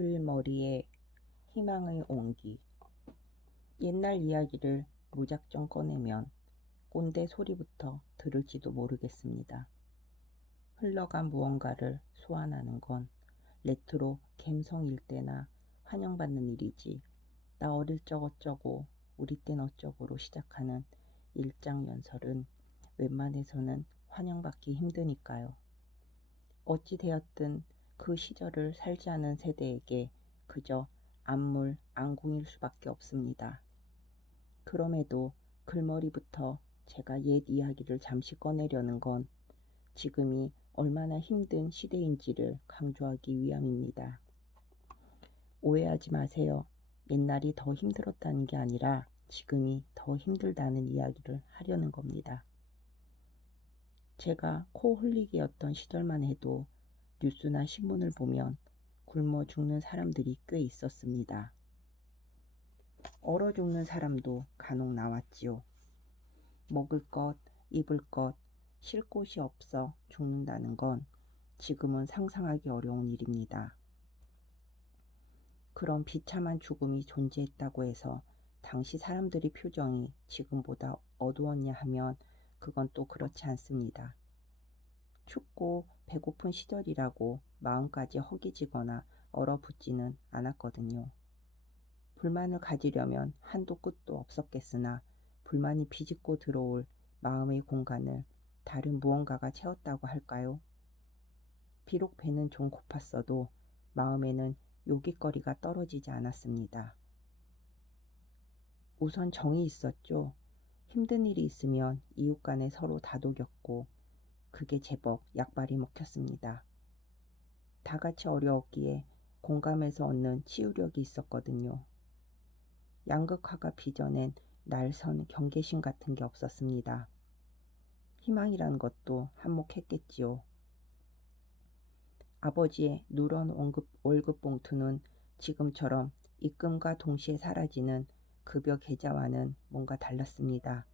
글머리에 희망의 온기. 옛날 이야기를 무작정 꺼내면 꼰대 소리부터 들을지도 모르겠습니다. 흘러간 무언가를 소환하는 건 레트로 갬성일 때나 환영받는 일이지, 나 어릴 적 어쩌고 우리 땐 어쩌고로 시작하는 일장연설은 웬만해서는 환영받기 힘드니까요. 어찌 되었든 그 시절을 살지 않은 세대에게 그저 안물 안궁일 수밖에 없습니다. 그럼에도 글머리부터 제가 옛 이야기를 잠시 꺼내려는 건 지금이 얼마나 힘든 시대인지를 강조하기 위함입니다. 오해하지 마세요. 옛날이 더 힘들었다는 게 아니라 지금이 더 힘들다는 이야기를 하려는 겁니다. 제가 코 흘리기였던 시절만 해도 뉴스나 신문을 보면 굶어 죽는 사람들이 꽤 있었습니다. 얼어 죽는 사람도 간혹 나왔지요. 먹을 것, 입을 것, 쉴 곳이 없어 죽는다는 건 지금은 상상하기 어려운 일입니다. 그런 비참한 죽음이 존재했다고 해서 당시 사람들의 표정이 지금보다 어두웠냐 하면 그건 또 그렇지 않습니다. 춥고 배고픈 시절이라고 마음까지 허기지거나 얼어붙지는 않았거든요. 불만을 가지려면 한도 끝도 없었겠으나 불만이 비집고 들어올 마음의 공간을 다른 무언가가 채웠다고 할까요? 비록 배는 좀 고팠어도 마음에는 요깃거리가 떨어지지 않았습니다. 우선 정이 있었죠. 힘든 일이 있으면 이웃 간에 서로 다독였고 그게 제법 약발이 먹혔습니다. 다 같이 어려웠기에 공감해서 얻는 치유력이 있었거든요. 양극화가 빚어낸 날선 경계심 같은 게 없었습니다. 희망이란 것도 한몫했겠지요. 아버지의 누런 월급 봉투는 지금처럼 입금과 동시에 사라지는 급여 계좌와는 뭔가 달랐습니다.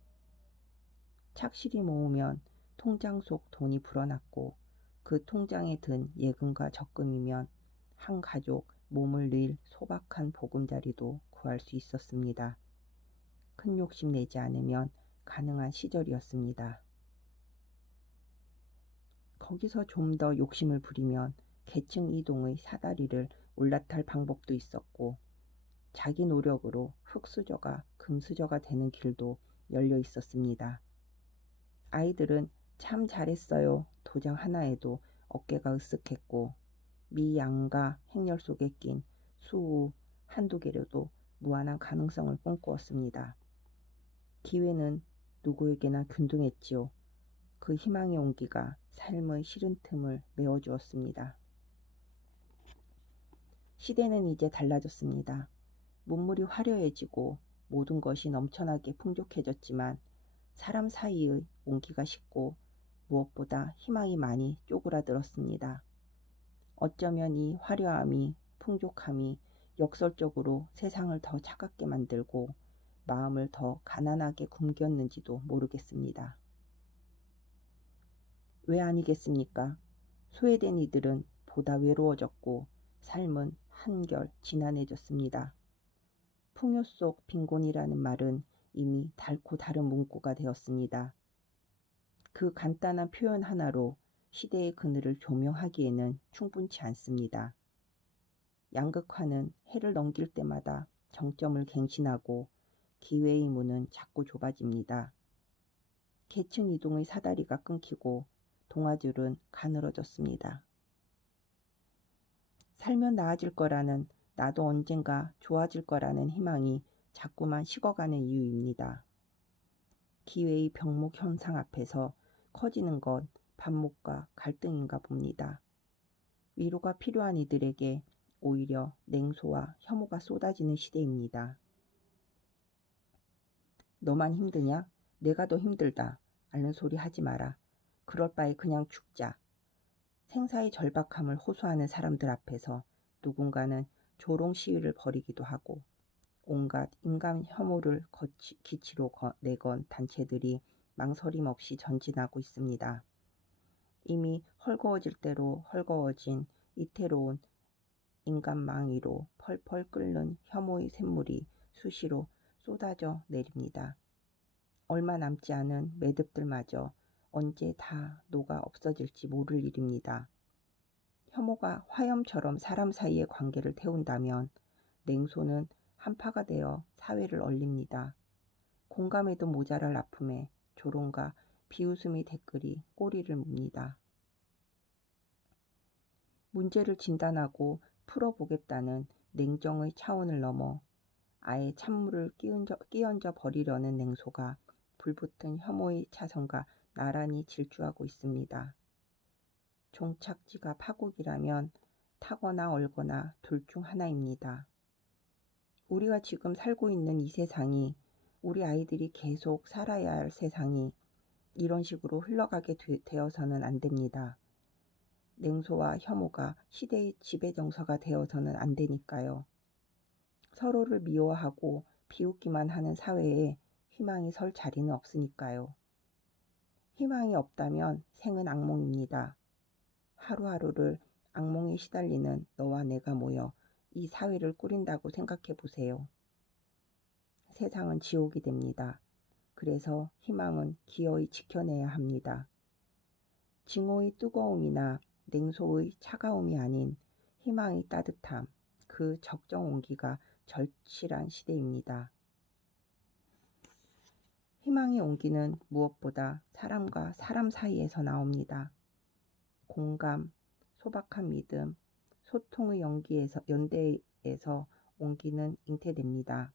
착실히 모으면 통장 속 돈이 불어났고 그 통장에 든 예금과 적금이면 한 가족 몸을 늘 소박한 보금자리도 구할 수 있었습니다. 큰 욕심 내지 않으면 가능한 시절이었습니다. 거기서 좀 더 욕심을 부리면 계층 이동의 사다리를 올라탈 방법도 있었고 자기 노력으로 흙수저가 금수저가 되는 길도 열려 있었습니다. 아이들은 참 잘했어요 도장 하나에도 어깨가 으쓱했고 미양가 행렬 속에 낀 수우 한두 개로도 무한한 가능성을 꿈꾸었습니다. 기회는 누구에게나 균등했지요. 그 희망의 온기가 삶의 싫은 틈을 메워주었습니다. 시대는 이제 달라졌습니다. 문물이 화려해지고 모든 것이 넘쳐나게 풍족해졌지만 사람 사이의 온기가 식고 무엇보다 희망이 많이 쪼그라들었습니다. 어쩌면 이 화려함이 풍족함이 역설적으로 세상을 더 차갑게 만들고 마음을 더 가난하게 굶겼는지도 모르겠습니다. 왜 아니겠습니까? 소외된 이들은 보다 외로워졌고 삶은 한결 지난해졌습니다. 풍요 속 빈곤이라는 말은 이미 닳고 다른 문구가 되었습니다. 그 간단한 표현 하나로 시대의 그늘을 조명하기에는 충분치 않습니다. 양극화는 해를 넘길 때마다 정점을 갱신하고 기회의 문은 자꾸 좁아집니다. 계층 이동의 사다리가 끊기고 동아줄은 가늘어졌습니다. 살면 나아질 거라는 나도 언젠가 좋아질 거라는 희망이 자꾸만 식어가는 이유입니다. 기회의 병목 현상 앞에서 커지는 건 반목과 갈등인가 봅니다. 위로가 필요한 이들에게 오히려 냉소와 혐오가 쏟아지는 시대입니다. 너만 힘드냐? 내가 더 힘들다. 앓는 소리 하지 마라. 그럴 바에 그냥 죽자. 생사의 절박함을 호소하는 사람들 앞에서 누군가는 조롱 시위를 벌이기도 하고 온갖 인간 혐오를 기치로 내건 단체들이 망설임 없이 전진하고 있습니다. 이미 헐거워질 대로 헐거워진 이태로운 인간망 위로 펄펄 끓는 혐오의 샘물이 수시로 쏟아져 내립니다. 얼마 남지 않은 매듭들마저 언제 다 녹아 없어질지 모를 일입니다. 혐오가 화염처럼 사람 사이의 관계를 태운다면 냉소는 한파가 되어 사회를 얼립니다. 공감에도 모자랄 아픔에 조롱과 비웃음의 댓글이 꼬리를 뭅니다. 문제를 진단하고 풀어보겠다는 냉정의 차원을 넘어 아예 찬물을 끼얹어 버리려는 냉소가 불붙은 혐오의 차선과 나란히 질주하고 있습니다. 종착지가 파국이라면 타거나 얼거나 둘 중 하나입니다. 우리가 지금 살고 있는 이 세상이, 우리 아이들이 계속 살아야 할 세상이 이런 식으로 흘러가게 되어서는 안 됩니다. 냉소와 혐오가 시대의 지배정서가 되어서는 안 되니까요. 서로를 미워하고 비웃기만 하는 사회에 희망이 설 자리는 없으니까요. 희망이 없다면 생은 악몽입니다. 하루하루를 악몽에 시달리는 너와 내가 모여 이 사회를 꾸린다고 생각해 보세요. 세상은 지옥이 됩니다. 그래서 희망은 기어이 지켜내야 합니다. 징후의 뜨거움이나 냉소의 차가움이 아닌 희망의 따뜻함, 그 적정 온기가 절실한 시대입니다. 희망의 온기는 무엇보다 사람과 사람 사이에서 나옵니다. 공감, 소박한 믿음, 소통의 연대에서 온기는 잉태됩니다.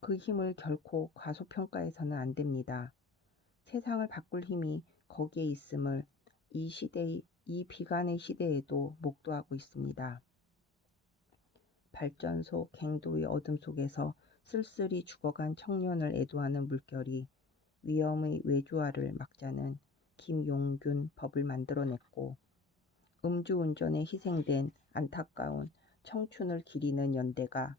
그 힘을 결코 과소평가해서는 안 됩니다. 세상을 바꿀 힘이 거기에 있음을 이 비관의 시대에도 목도하고 있습니다. 발전소 갱도의 어둠 속에서 쓸쓸히 죽어간 청년을 애도하는 물결이 위험의 외주화를 막자는 김용균 법을 만들어냈고, 음주운전에 희생된 안타까운 청춘을 기리는 연대가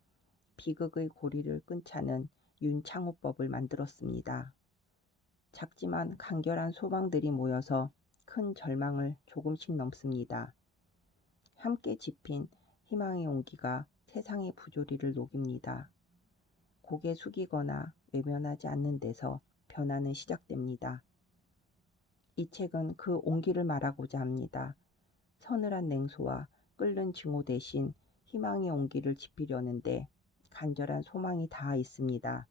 비극의 고리를 끈차는 윤창호법을 만들었습니다. 작지만 간결한 소망들이 모여서 큰 절망을 조금씩 넘습니다. 함께 짚인 희망의 온기가 세상의 부조리를 녹입니다. 고개 숙이거나 외면하지 않는 데서 변화는 시작됩니다. 이 책은 그 온기를 말하고자 합니다. 서늘한 냉소와 끓는 징후 대신 희망의 온기를 지피려는데 간절한 소망이 닿아 있습니다.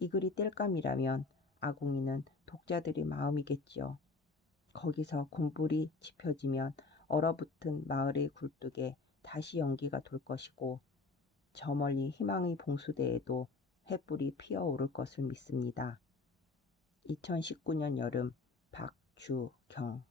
이 글이 땔감이라면 아궁이는 독자들의 마음이겠지요. 거기서 군불이 지펴지면 얼어붙은 마을의 굴뚝에 다시 연기가 돌 것이고, 저 멀리 희망의 봉수대에도 횃불이 피어오를 것을 믿습니다. 2019년 여름, 박주경.